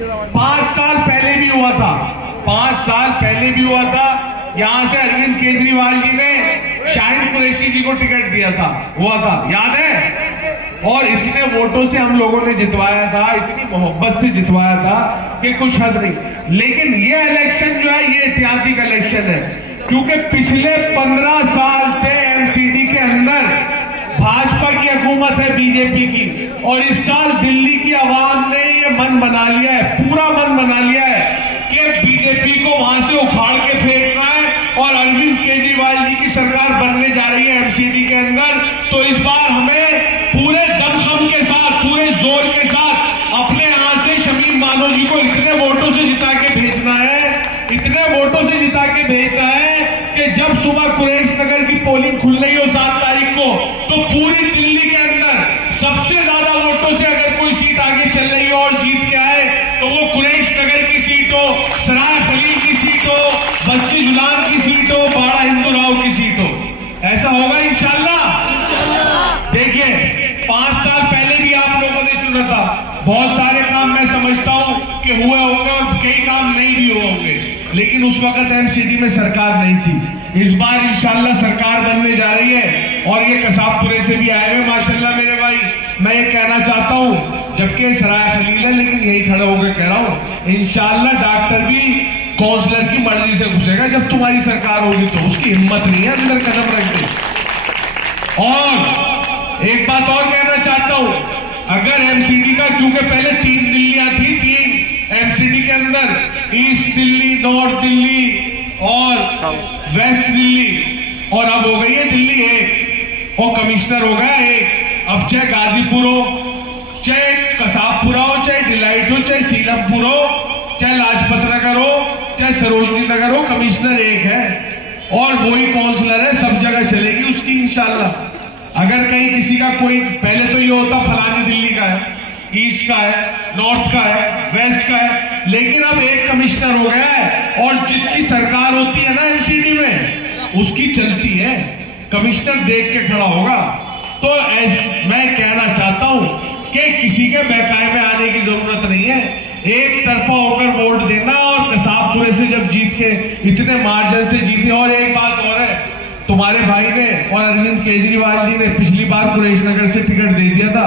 5 साल पहले भी हुआ था, 5 साल पहले भी हुआ था। यहां से अरविंद केजरीवाल जी ने शाहिद कुरैशी जी को टिकट दिया था, हुआ था, याद है? और इतने वोटों से हम लोगों ने जितवाया था, इतनी मोहब्बत से जितवाया था कि कुछ हद नहीं। लेकिन ये इलेक्शन जो है ये ऐतिहासिक इलेक्शन है, क्योंकि पिछले 15 साल से एमसीडी के अंदर भाजपा की हुकूमत है, बीजेपी की, और इस साल दिल्ली की आवाम ने ये मन बना लिया है, पूरा मन बना लिया है कि बीजेपी को वहां से उखाड़ के फेंकना है और अरविंद केजरीवाल जी की सरकार बनने जा रही है एमसीडी के अंदर। तो इस बार हमें पूरे दमखम के साथ, पूरे जोर के साथ अपने यहां से शमीम मानव जी को इतने वोटों से जिता के भेजना है, इतने वोटों से जिता के भेजना है कि जब सुबह कुरैश नगर की पोलिंग खुल रही हो 7 तारीख को, तो पूरी दिल्ली के अंदर सबसे ज्यादा वोटों से अगर कोई सीट आगे चल रही हो और जीत के आए तो वो कुरैश नगर की सीट हो, सराय खलील की सीट हो, बस्ती जुलान की सीट हो, बाड़ा हिंदू राव की सीट हो। ऐसा होगा इंशाल्लाह। देखिए 5 साल पहले भी आप लोगों ने चुना था, बहुत सारे काम मैं समझता हूं कि हुए होंगे और कई काम नहीं भी हुए होंगे, लेकिन उस वक्त एमसीडी में सरकार नहीं थी। इस बार इंशाल्लाह सरकार बनने जा रही है और ये कसाबपुरे से भी आए हुए माशाल्लाह मेरे भाई। मैं ये कहना चाहता हूं, जबकि सराय खलील है लेकिन यही खड़ा होकर कह रहा हूं, इंशाल्लाह डॉक्टर भी काउंसलर की मर्जी से घुसेगा जब तुम्हारी सरकार होगी, तो उसकी हिम्मत नहीं है अंदर कदम रख दे। और एक बात और कहना चाहता हूं, अगर एमसीडी का, क्योंकि पहले 3 दिल्लियां थी, 3 एमसीडी के अंदर, ईस्ट दिल्ली, नॉर्थ दिल्ली और वेस्ट दिल्ली, और अब हो गई है दिल्ली 1 और कमिश्नर हो गया 1। अब चाहे गाजीपुर हो, चाहे कसाबपुरा हो, चाहे डिलाइट हो, चाहे सीलमपुर हो, चाहे लाजपत नगर हो, चाहे सरोजनी नगर हो, कमिश्नर 1 है और वही काउंसलर है, सब जगह चलेगी उसकी इंशाल्लाह। अगर कहीं किसी का कोई, पहले तो ये होता फलानी दिल्ली का है, ईस्ट का है, नॉर्थ का है, वेस्ट का है, लेकिन अब 1 कमिश्नर हो गया है और जिसकी सरकार होती है ना एमसीडी में, उसकी चलती है, कमिश्नर देख के खड़ा होगा। तो मैं कहना चाहता हूं कि किसी के बहकाए में आने की जरूरत नहीं है, एक तरफा होकर वोट देना और कसाबपुरे से जब जीत के, इतने मार्जिन से जीते। और एक बात और है, तुम्हारे भाई ने और अरविंद केजरीवाल जी ने पिछली बार कुरैश नगर से टिकट दे दिया था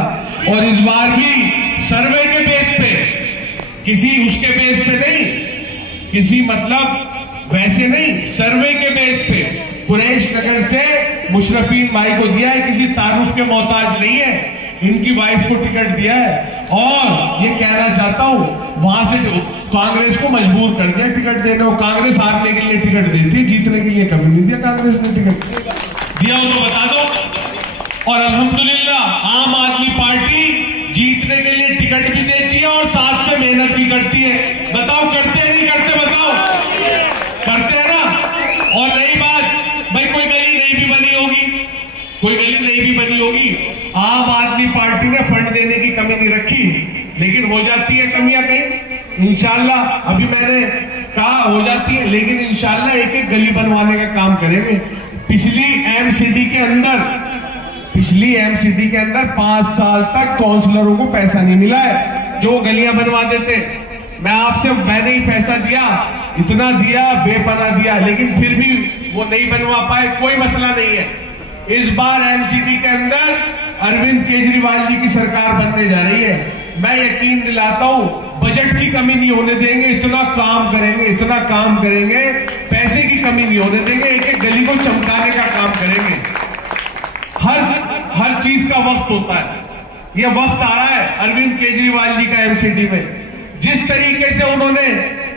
और इस बार भी सर्वे के बेस पे, किसी उसके बेस पे नहीं, किसी मतलब वैसे नहीं, सर्वे के बेस पे कुरैश नगर से मुशरफीन भाई को दिया है, किसी तारुफ के मोहताज नहीं है, इनकी वाइफ को टिकट दिया है। और ये कहना चाहता हूं, वहां से कांग्रेस को मजबूर कर दिया टिकट देने को। कांग्रेस हारने के लिए टिकट देती है, जीतने के लिए कभी नहीं दिया कांग्रेस ने टिकट। दिया हो तो बता दो। और अल्हम्दुलिल्लाह आम आदमी पार्टी जीतने के लिए टिकट भी देती है और साथ में मेहनत भी करती है। बताओ करते हैं नहीं करते? बताओ करते हैं ना। और रही बात, भाई कोई गली नहीं भी बनी होगी, कोई गली नहीं भी बनी होगी, आम आदमी पार्टी ने फंड देने की कमी नहीं रखी, लेकिन हो जाती है कमियां कहीं। इंशाल्लाह अभी मैंने कहा हो जाती है, लेकिन इंशाल्लाह एक एक गली बनवाने का काम करेंगे। पिछली एमसीडी के अंदर 5 साल तक काउंसलरों को पैसा नहीं मिला है जो गलियां बनवा देते। मैंने ही पैसा दिया, इतना दिया, बेपना दिया, लेकिन फिर भी वो नहीं बनवा पाए। कोई मसला नहीं है, इस बार एमसीडी के अंदर अरविंद केजरीवाल जी की सरकार बनने जा रही है। मैं यकीन दिलाता हूं बजट की कमी नहीं होने देंगे, इतना काम करेंगे, इतना काम करेंगे, पैसे की कमी नहीं होने देंगे, एक एक गली को चमकाने का काम करेंगे। हर चीज का वक्त होता है, यह वक्त आ रहा है अरविंद केजरीवाल जी का एमसीडी में। जिस तरीके से उन्होंने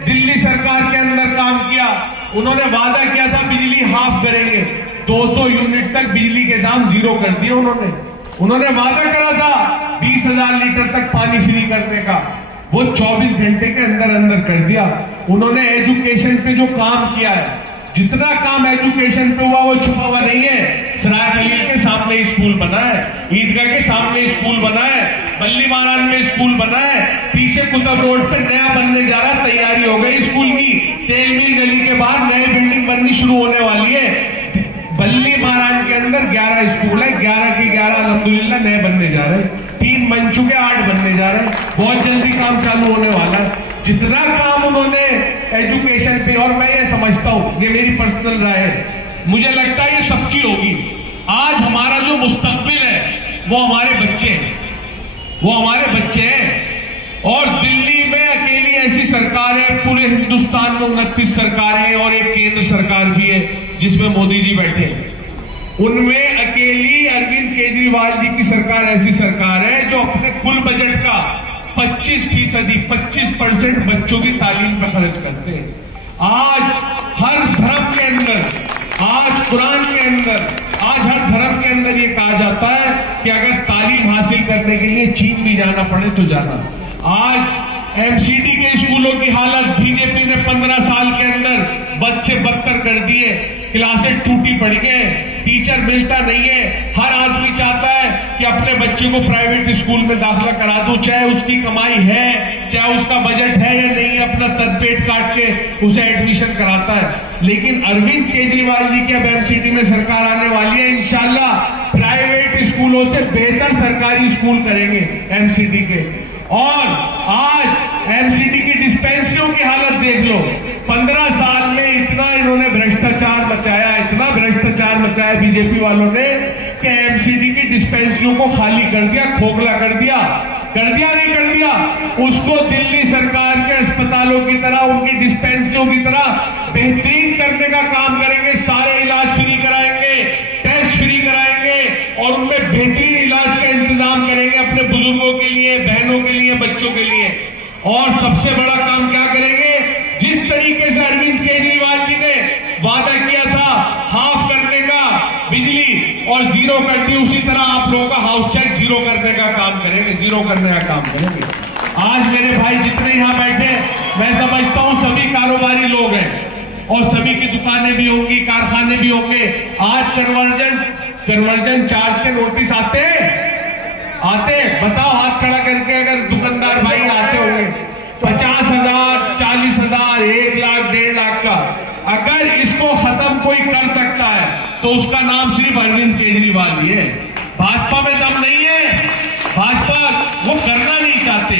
दिल्ली सरकार के अंदर काम किया, उन्होंने वादा किया था बिजली हाफ करेंगे, 200 यूनिट तक बिजली के दाम 0 कर दिए उन्होंने वादा करा था 20,000 लीटर तक पानी फ्री करने का, वो 24 घंटे के अंदर कर दिया। उन्होंने एजुकेशन पे जो काम किया है, जितना काम एजुकेशन पे हुआ वो छुपा हुआ नहीं है। सराय खलील के सामने स्कूल बना है, ईदगाह के सामने स्कूल बना है, बल्ली महाराज में स्कूल बना है, पीछे कुतुब रोड पे नया बनने जा रहा, तैयारी हो गई स्कूल की। तेल मिल गली के बाद नई बिल्डिंग बननी शुरू होने वाली है। बल्ली महाराज के अंदर 11 स्कूल है, 11 के 11 अल्हम्दुलिल्लाह नए बनने जा रहे हैं, 3 बन चुके, 8 बनने जा रहे हैं, बहुत जल्दी काम चालू होने वाला है। जितना काम उन्होंने एजुकेशन पे, और मैं ये समझता हूं, ये मेरी पर्सनल राय है, मुझे लगता है ये सबकी होगी। आज हमारा जो मुस्तकबिल है वो हमारे बच्चे हैं, वो हमारे बच्चे हैं। और दिल्ली में अकेली ऐसी सरकार है, पूरे हिंदुस्तान में 29 सरकारें और एक केंद्र सरकार भी है जिसमें मोदी जी बैठे हैं। उनमें अकेली अरविंद केजरीवाल जी की सरकार ऐसी सरकार है जो अपने कुल बजट का 25% बच्चों की तालीम पर खर्च करते हैं। आज हर धर्म के अंदर, आज कुरान के अंदर, आज हर धर्म के अंदर ये कहा जाता है कि अगर तालीम हासिल करने के लिए चीन भी जाना पड़े तो जाना। आज एमसीडी के स्कूलों की हालत बीजेपी ने 15 साल के अंदर बद से बदतर कर दी है। क्लासें टूटी पड़ी है, टीचर मिलता नहीं है। हर आदमी चाहता है कि अपने बच्चे को प्राइवेट स्कूल में दाखिला करा दूं, चाहे उसकी कमाई है, चाहे उसका बजट है या नहीं, अपना तनपेट काट के उसे एडमिशन कराता है। लेकिन अरविंद केजरीवाल जी की अब एमसीडी में सरकार आने वाली है, इंशाल्लाह प्राइवेट स्कूलों से बेहतर सरकारी स्कूल करेंगे एमसीडी के। और आज एमसीडी की डिस्पेंसरियों की हालत देख लो, 15 साल में इतना इन्होंने भ्रष्टाचार मचाया, इतना भ्रष्टाचार मचाया बीजेपी वालों ने कि एमसीडी की डिस्पेंसरियों को खाली कर दिया, खोखला कर दिया नहीं कर दिया। उसको दिल्ली सरकार के अस्पतालों की तरह, उनकी डिस्पेंसरियों की तरह बेहतरीन करने का काम करेंगे। सारे इलाज फ्री कराएंगे, टेस्ट फ्री कराएंगे और उनमें बेहतरीन इलाज का इंतजाम करेंगे अपने बुजुर्गों के लिए, बहनों के लिए, बच्चों के लिए। और सबसे बड़ा काम क्या करेंगे, जिस तरीके से अरविंद केजरीवाल जी ने वादा किया था हाफ करने का बिजली और जीरो कर दी, उसी तरह आप लोगों का हाउस टैक्स जीरो करने का काम करेंगे, जीरो करने का काम करेंगे। आज मेरे भाई जितने यहां बैठे, मैं समझता हूं सभी कारोबारी लोग हैं और सभी की दुकानें भी होंगी, कारखाने भी होंगे। आज कन्वर्जन चार्ज के नोटिस आते बताओ हाथ खड़ा करके, अगर दुकानदार भाई आते होंगे 50,000, 40,000, 1 लाख, 1.5 लाख का। अगर इसको खत्म कोई कर सकता है तो उसका नाम सिर्फ अरविंद केजरीवाल ही है। भाजपा में दम नहीं है, भाजपा वो करना नहीं चाहते।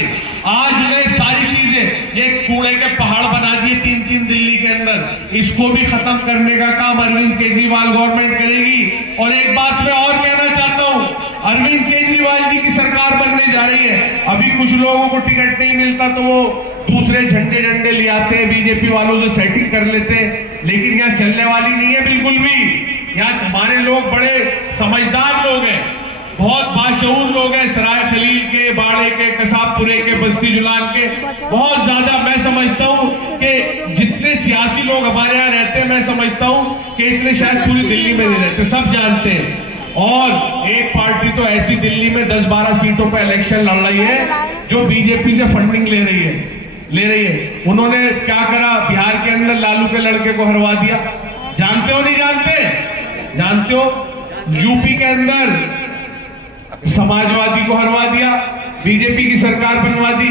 आज ये सारी चीजें, ये कूड़े के पहाड़ बना दिए 3-3 दिल्ली के अंदर, इसको भी खत्म करने का काम अरविंद केजरीवाल गवर्नमेंट करेगी। और एक बात मैं और कहना चाहता हूं, अरविंद केजरीवाल जी की सरकार बनने जा रही है। अभी कुछ लोगों को टिकट नहीं मिलता तो वो दूसरे झंडे ले आते हैं, बीजेपी वालों से सेटिंग कर लेते हैं, लेकिन यहाँ चलने वाली नहीं है बिल्कुल भी। यहाँ हमारे लोग बड़े समझदार लोग हैं, बहुत बाशऊर लोग हैं, सराय खलील के, बाड़े के, कसाबपुरे के, बस्ती जुलान के, बहुत ज्यादा। मैं समझता हूं कि जितने सियासी लोग हमारे यहाँ रहते हैं, मैं समझता हूं कि इतने शायद पूरी दिल्ली में नहीं रहते, सब जानते हैं। और एक पार्टी तो ऐसी दिल्ली में 10-12 सीटों पर इलेक्शन लड़ रही है जो बीजेपी से फंडिंग ले रही है। उन्होंने क्या करा, बिहार के अंदर लालू के लड़के को हरवा दिया, जानते हो नहीं जानते? जानते हो। यूपी के अंदर समाजवादी को हरवा दिया, बीजेपी की सरकार बनवा दी।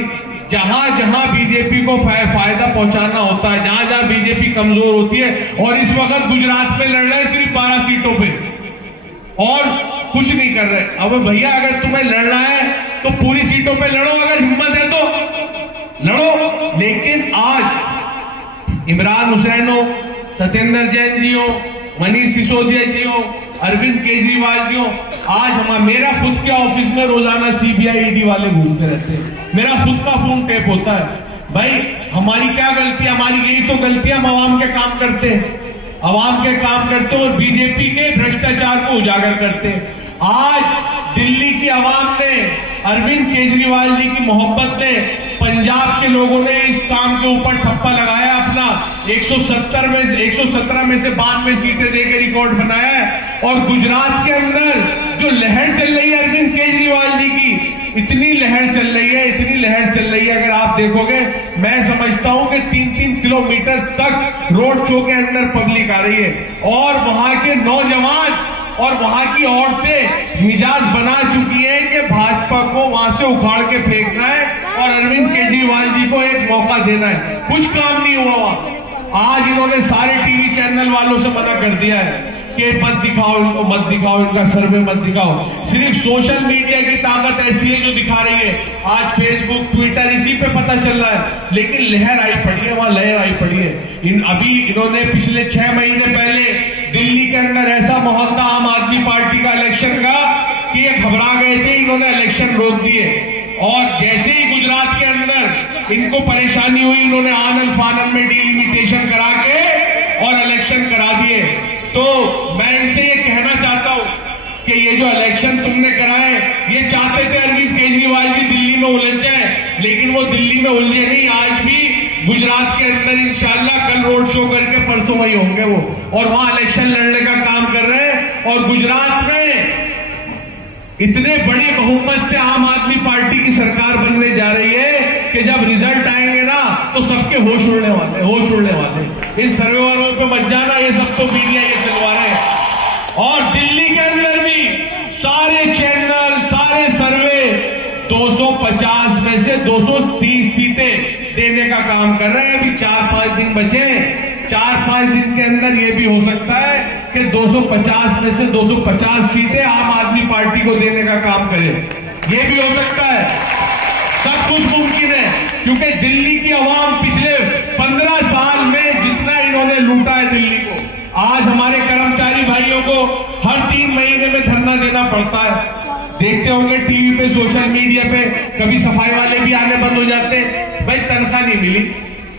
जहां जहां बीजेपी को फायदा पहुंचाना होता है, जहां जहां बीजेपी कमजोर होती है। और इस वक्त गुजरात में लड़ रहे हैं सिर्फ 12 सीटों पे और कुछ नहीं कर रहे। अब भैया अगर तुम्हें लड़ना है तो पूरी सीटों पे लड़ो, अगर हिम्मत है तो लड़ो। लेकिन आज इमरान हुसैन हो, सत्येंद्र जैन जी हो, मनीष सिसोदिया जी हो, अरविंद केजरीवाल जी हो, आज मेरा खुद के ऑफिस में रोजाना सीबीआई ईडी वाले घूमते रहते हैं, मेरा खुद का फोन टेप होता है। भाई हमारी क्या गलती है? हमारी यही तो गलती है, हम आवाम के काम करते हैं, आवाम के काम करते और बीजेपी के भ्रष्टाचार को उजागर करते हैं। आज दिल्ली की आवाम ने, अरविंद केजरीवाल जी की मोहब्बत ने, पंजाब के लोगों ने इस काम के ऊपर ठप्पा लगाया, अपना 117 में से 92 सीटें देकर रिकॉर्ड बनाया है। और गुजरात के अंदर जो लहर चल रही है अरविंद केजरीवाल जी की, इतनी लहर चल रही है, अगर आप देखोगे, मैं समझता हूं कि 3-3 किलोमीटर तक रोड शो के अंदर पब्लिक आ रही है। और वहां के नौजवान और वहां की औरतें मिजाज बना चुकी हैं कि भाजपा को वहां से उखाड़ के फेंकना है और अरविंद केजरीवाल जी को एक मौका देना है। कुछ काम नहीं हुआ वहां। आज इन्होंने सारे टीवी चैनल वालों से मना कर दिया है, कि मत दिखाओ इनको, मत दिखाओ इनका सर्वे, मत दिखाओ। सिर्फ सोशल मीडिया की ताकत ऐसी है जो दिखा रही है। आज फेसबुक, ट्विटर, इसी पे पता चल रहा है, लेकिन लहर आई पड़ी है, वहां लहर आई पड़ी है। अभी इन्होंने पिछले 6 महीने पहले दिल्ली के अंदर ऐसा माहौल था आम आदमी पार्टी का इलेक्शन का कि ये घबरा गए थे, इन्होंने इलेक्शन रोक दिए। और जैसे ही गुजरात के अंदर इनको परेशानी हुई, इन्होंने आनन फानन में डिलिमिटेशन करा के और इलेक्शन करा दिए। तो मैं इनसे ये कहना चाहता हूं कि ये जो इलेक्शन तुमने कराए, ये चाहते थे अरविंद केजरीवाल जी दिल्ली में उलझ जाए, लेकिन वो दिल्ली में उलझे नहीं। आज भी गुजरात के अंदर इंशाल्लाह कल रोड शो करके परसों वही होंगे वो, और वहां इलेक्शन लड़ने का काम कर रहे हैं। और गुजरात में इतने बड़े बहुमत से आम आदमी पार्टी की सरकार बनने जा रही है कि जब रिजल्ट आएंगे ना तो सबके होश उड़ने वाले, होश उड़ने वाले। इस सर्वे वालों पे मत जाना, ये सब तो मीडिया ये चलवा रहे हैं। और दिल्ली के अंदर भी सारे चैनल, सारे सर्वे 250 में से 230 सीटें देने का काम कर रहे हैं। अभी 4-5 दिन बचे, 4-5 दिन के अंदर ये भी हो सकता है कि 250 में से 250 सीटें आम आदमी पार्टी को देने का काम करें, ये भी हो सकता है। सब कुछ मुमकिन है, क्योंकि दिल्ली की आवाम पिछले 15 साल में जितना इन्होंने लूटा है दिल्ली को, आज हमारे कर्मचारी भाइयों को हर 3 महीने में धरना देना पड़ता है। देखते होंगे टीवी पे, सोशल मीडिया पे, कभी सफाई वाले भी आने बंद हो जाते हैं, भाई तनख्वाह नहीं मिली,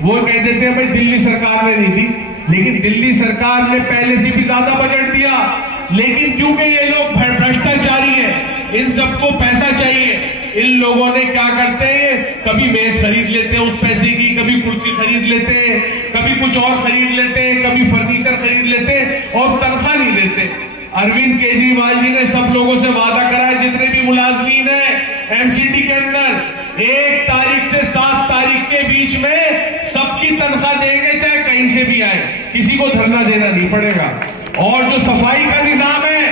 वो कह देते हैं भाई दिल्ली सरकार ने नहीं दी। लेकिन दिल्ली सरकार ने पहले से भी ज्यादा बजट दिया, लेकिन क्योंकि ये लोग भ्रष्टाचारी हैं, इन सबको पैसा चाहिए, इन लोगों ने क्या करते हैं, कभी मेज खरीद लेते हैं उस पैसे की, कभी कुर्सी खरीद लेते हैं, कभी कुछ और खरीद लेते हैं, कभी फर्नीचर खरीद लेते हैं और तनख्वाह नहीं देते। अरविंद केजरीवाल जी ने सब लोगों से वादा करा है, जितने भी मुलाजमीन हैं एमसीडी के अंदर 1 तारीख से 7 तारीख के बीच में सबकी तनख्वाह देंगे, चाहे कहीं से भी आए, किसी को धरना देना नहीं पड़ेगा। और जो सफाई का निजाम है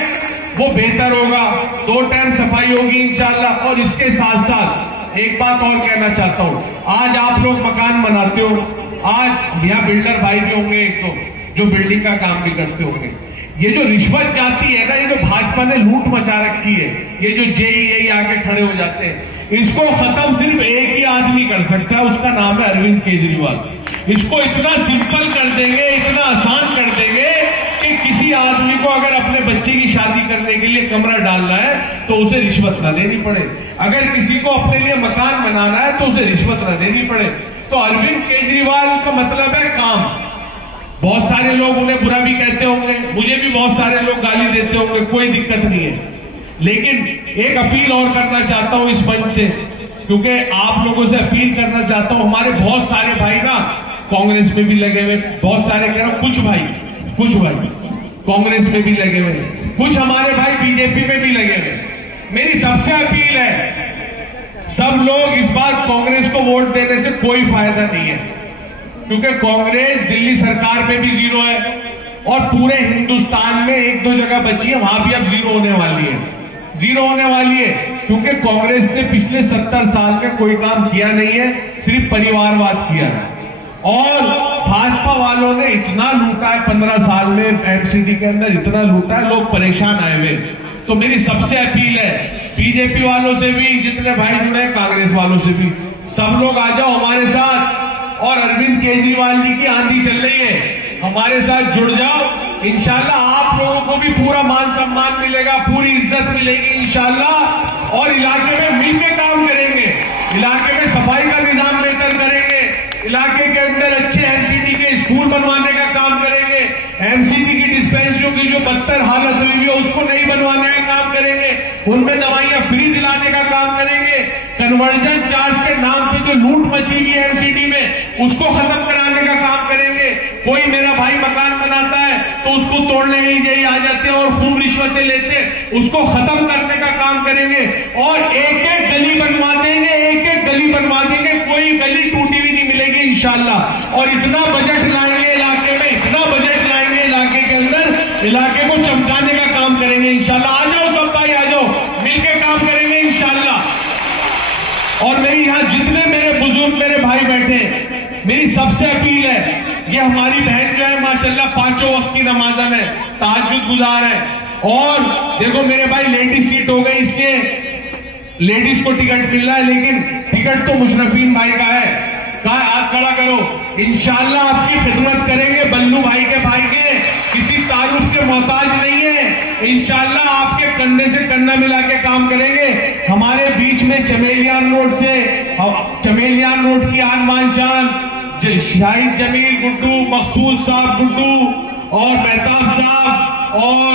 वो बेहतर होगा, 2 टाइम सफाई होगी इंशाल्लाह। और इसके साथ साथ एक बात और कहना चाहता हूं, आज आप लोग मकान बनाते हो, आज यहाँ बिल्डर भाई भी होंगे एक तो जो बिल्डिंग का काम भी करते होंगे। ये जो रिश्वत जाती है ना, ये जो भाजपा ने लूट मचा रखी है, ये जो जेई आके खड़े हो जाते हैं, इसको खत्म सिर्फ एक ही आदमी कर सकता है, उसका नाम है अरविंद केजरीवाल। इसको इतना सिंपल कर देंगे, इतना आसान कर देंगे कि किसी आदमी को अगर अपने बच्चे की शादी करने के लिए कमरा डालना है तो उसे रिश्वत न देनी पड़े, अगर किसी को अपने लिए मकान बनाना है तो उसे रिश्वत न देनी पड़े। तो अरविंद केजरीवाल का मतलब है काम। बहुत सारे लोग उन्हें बुरा भी कहते होंगे, मुझे भी बहुत सारे लोग गाली देते होंगे, कोई दिक्कत नहीं है। लेकिन एक अपील और करना चाहता हूं इस मंच से, क्योंकि आप लोगों से अपील करना चाहता हूं, हमारे बहुत सारे भाई ना कांग्रेस में भी लगे हुए, बहुत सारे कह रहा हूं, कुछ भाई कांग्रेस में भी लगे हुए, कुछ हमारे भाई बीजेपी में भी लगे हुए। मेरी सबसे अपील है, सब लोग इस बार कांग्रेस को वोट देने से कोई फायदा नहीं है, क्योंकि कांग्रेस दिल्ली सरकार में भी 0 है और पूरे हिंदुस्तान में 1-2 जगह बची है, वहां भी अब 0 होने वाली है, 0 होने वाली है। क्योंकि कांग्रेस ने पिछले 70 साल में कोई काम किया नहीं है, सिर्फ परिवारवाद किया है। और भाजपा वालों ने इतना लूटा है 15 साल में, एमसीडी के अंदर इतना लूटा है, लोग परेशान आए हुए। तो मेरी सबसे अपील है, बीजेपी वालों से भी जितने भाई जुड़े हैं, कांग्रेस वालों से भी, सब लोग आ जाओ हमारे साथ। और अरविंद केजरीवाल जी की आंधी चल रही है, हमारे साथ जुड़ जाओ। इंशाल्लाह आप लोगों को भी पूरा मान सम्मान मिलेगा, पूरी इज्जत मिलेगी इंशाल्लाह। और इलाके में मिलकर काम करेंगे, इलाके में सफाई का निजाम बेहतर करेंगे, इलाके के अंदर अच्छे एमसीडी के स्कूल बनवाने का काम करेंगे, एमसीडी की डिस्पेंसरियों की जो बदतर हालत हुई है उसको नहीं बनवाने का काम करेंगे, उनमें दवाइयां फ्री दिलाने का काम करेंगे, कन्वर्जन चार्ज के नाम पे जो लूट मची हुई है एमसीडी में उसको खत्म कराने का काम करेंगे। कोई मेरा भाई मकान बनाता है तो उसको तोड़ने ही आ जाते हैं और खूब रिश्वतें लेते हैं, उसको खत्म करने का काम करेंगे। और एक-एक गली बनवा देंगे, एक-एक गली बनवा देंगे, कोई गली टूटी हुई नहीं मिलेगी इंशाल्लाह। और इतना बजट लाएंगे इलाके में, इतना बजट लाएंगे इलाके के अंदर, इलाके को चमकाने का काम करेंगे इंशाल्लाह। आ जाओ सब भाई, आ जाओ, मिलकर काम करेंगे इंशाल्लाह। और मेरी यहां जितने मेरे बुजुर्ग मेरे भाई बैठे, मेरी सबसे अपील है, ये हमारी बहन जो है माशाल्लाह 5 वक्त की नमाज़न है, तहज्जुद गुजार है। और देखो मेरे भाई लेडीज सीट हो गई, इसमें लेडीज को टिकट मिल रहा है, लेकिन टिकट तो मुशरफीन भाई का है। कहा हाथ खड़ा करो, इंशाल्लाह आपकी खिदमत करेंगे। बल्लू भाई के किसी तारुफ के मोहताज नहीं है। इंशाल्लाह आपके कंधे से कंधा मिला के काम करेंगे। हमारे बीच में चमेलियान रोड की आन शान शाहिद जमील गुड्डू, मकसूद साहब गुड्डू और मेहताब साहब और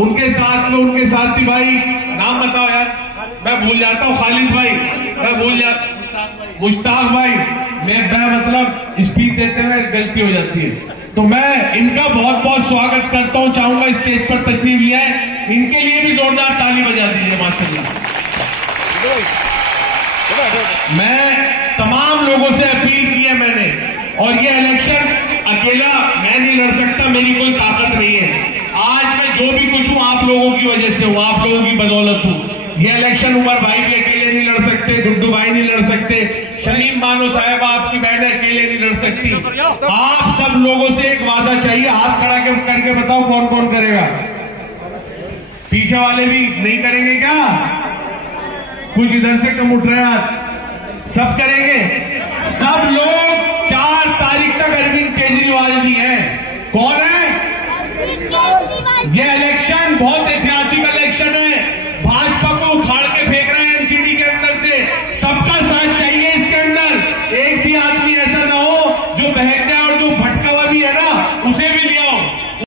उनके साथ में उनके साथी भाई, नाम बताओ यार, मैं भूल जाता हूँ, खालिद भाई, मैं भूल जाता, मुश्ताक भाई, मैं मतलब स्पीच देते हुए गलती हो जाती है। तो मैं इनका बहुत बहुत स्वागत करता हूँ, चाहूंगा स्टेज पर तशरीफ ले आए, इनके लिए भी जोरदार ताली बजा दीजिए माशाल्लाह। मैं तमाम लोगों से अपील की है मैंने, और ये इलेक्शन अकेला मैं नहीं लड़ सकता, मेरी कोई ताकत नहीं है। आज मैं जो भी कुछ हूं आप लोगों की वजह से हूं, आप लोगों की बदौलत हूं। ये इलेक्शन उमर भाई भी अकेले नहीं लड़ सकते, गुड्डू भाई नहीं लड़ सकते, शमीम बानो साहब आपकी बहन अकेले नहीं लड़ सकती। आप सब लोगों से एक वादा चाहिए, हाथ खड़ा करके बताओ कौन कौन करेगा। पीछे वाले भी नहीं करेंगे क्या? कुछ इधर से कम उठ रहे हैं, सब करेंगे, सब लोग